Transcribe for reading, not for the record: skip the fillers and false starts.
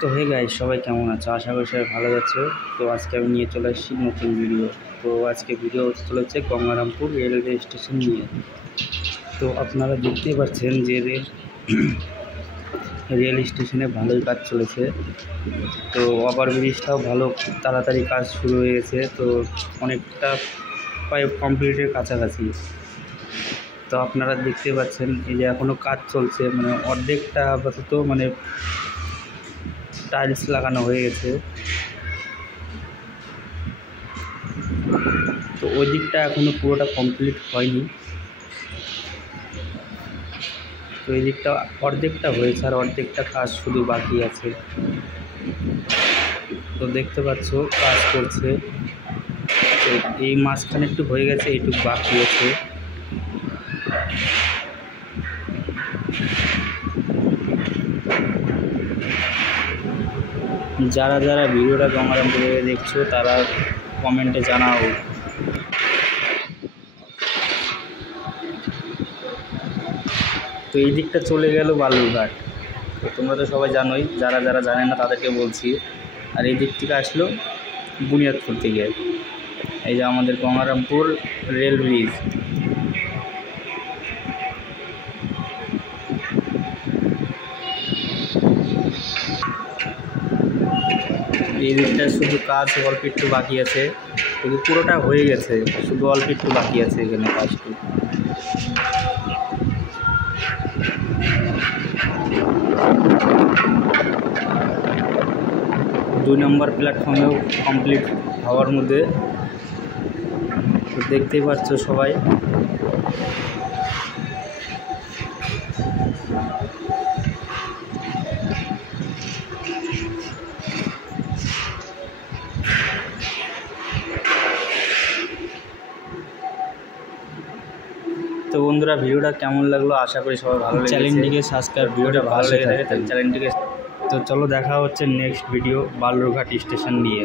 তো hey guys, সবাই কেমন আছো? আশা করি সবাই ভালো যাচ্ছে। তো আজকে আমি নিয়ে চলে আসছি নতুন ভিডিও। তো আজকে ভিডিও হতে চলেছে গঙ্গারামপুর রেলওয়ে স্টেশন নিয়ে। তো আপনারা দেখতেই পাচ্ছেন যে রেল স্টেশনে ভালোই কাজ চলেছে। তো ওভারব্রিজটাও ভালো তাড়াতাড়ি কাজ শুরু হয়ে গেছে। তো অনেকটা প্রায় কমপ্লিটের কাছাকাছি। তো আপনারা দেখতে পাচ্ছেন এই যে এখনও কাজ চলছে, মানে অর্ধেকটা আপাতত মানে টাইলস লাগানো হয়ে গেছে। তো ওই দিকটা এখনো পুরোটা কমপ্লিট হয়নি। তো এই দিকটা অর্ধেকটা হয়েছে আর অর্ধেকটা কাজ শুধু বাকি আছে। তো দেখতে পাচ্ছ কাজ করছে। তো এই মাঝখানে একটু হয়ে গেছে, এইটুকু বাকি আছে। যারা যারা ভিডিওটা গঙ্গারামপুরে দেখছো তারা কমেন্টে জানাও। তো এই দিকটা চলে গেল বালুরঘাট। তো তোমরা তো সবাই জানোই, যারা যারা জানে না তাদেরকে বলছি। আর এই দিক থেকে আসলো বুনিয়াদপুর থেকে। এই যে আমাদের গঙ্গারামপুর রেল ব্রিজ। এই দিকটা শুধু কাজ অল্প একটু বাকি আছে, কিন্তু পুরোটা হয়ে গেছে, শুধু অল্প একটু বাকি আছে এখানে কাজটি। 2 নম্বর প্ল্যাটফর্মেও কমপ্লিট হওয়ার মধ্যে। দেখতেই পাচ্ছ সবাই। তো বন্ধুরা, ভিডিওটা কেমন লাগলো? আশা করি সবাই ভালো লেগেছে। চ্যানেলটিকে সাবস্ক্রাইব, ভিডিওটা ভালো লেগে থাকে তাহলে চ্যানেলটিকে। তো চলো দেখা হচ্ছে নেক্সট ভিডিও বালুরঘাট স্টেশন নিয়ে।